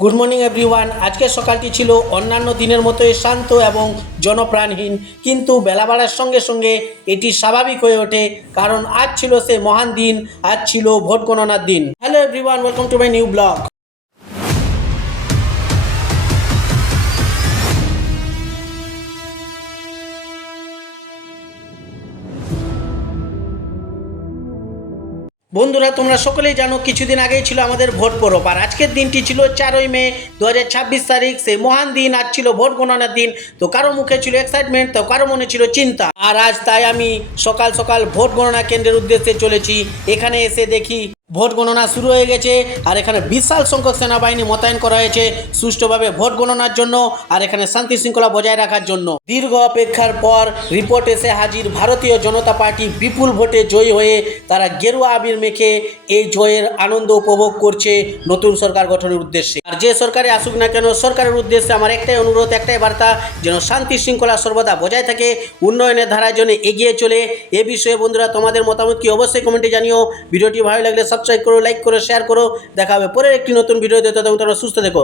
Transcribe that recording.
Good morning everyone. আজকের সকালটি ছিল অন্যান্য দিনের মতোই শান্ত এবং জনপ্রাণহীন, কিন্তু বেলা বাড়ার সঙ্গে সঙ্গে এটি স্বাভাবিক হয়ে ওঠে, কারণ আজ ছিল সে মহান দিন, আজ ছিল ভোট গণনার দিন। Hello everyone, welcome to my new blog. বন্ধুরা, তোমরা সকলেই জানো কিছুদিন আগেই ছিল আমাদের ভোট পরব, আর আজকের দিনটি ছিল 4ই মে 2026 তারিখ, সেই মহান দিন। আজ ছিল ভোট গণনার দিন। তো কারো মুখে ছিল এক্সাইটমেন্ট, তো কারো মনে ছিল চিন্তা। আর আজ তাই আমি সকাল সকাল ভোট গণনা কেন্দ্রের উদ্দেশ্যে চলেছি। এখানে এসে দেখি ভোট গণনা শুরু হয়ে গেছে, আর এখানে বিশাল সংখ্যক সেনাবাহিনী মোতায়েন করা হয়েছে সুষ্ঠুভাবে ভোট গণনার জন্য, আর এখানে শান্তি শৃঙ্খলা বজায় রাখার জন্য। দীর্ঘ অপেক্ষার পর রিপোর্ট এসে হাজির। ভারতীয় জনতা পার্টি বিপুল ভোটে জয়ী হয়ে তারা গেরুয়া আবির মেখে এই জয়ের আনন্দ উপভোগ করছে নতুন সরকার গঠনের উদ্দেশ্যে। আর যে সরকারে আসুক না কেন, সরকারের উদ্দেশ্যে আমার একটাই অনুরোধ, একটাই বার্তা, যেন শান্তি শৃঙ্খলা সর্বদা বজায় থাকে, উন্নয়নের ধারায় যেন এগিয়ে চলে। এ বিষয়ে বন্ধুরা তোমাদের মতামত কি অবশ্যই কমেন্টে জানিও। ভিডিওটি ভালো লাগলে সাবস্ক্রাইব করো, লাইক করো, শেয়ার করো। দেখা হবে পরের একটি নতুন ভিডিওতে। ততক্ষণ তোমরা সুস্থ থেকো।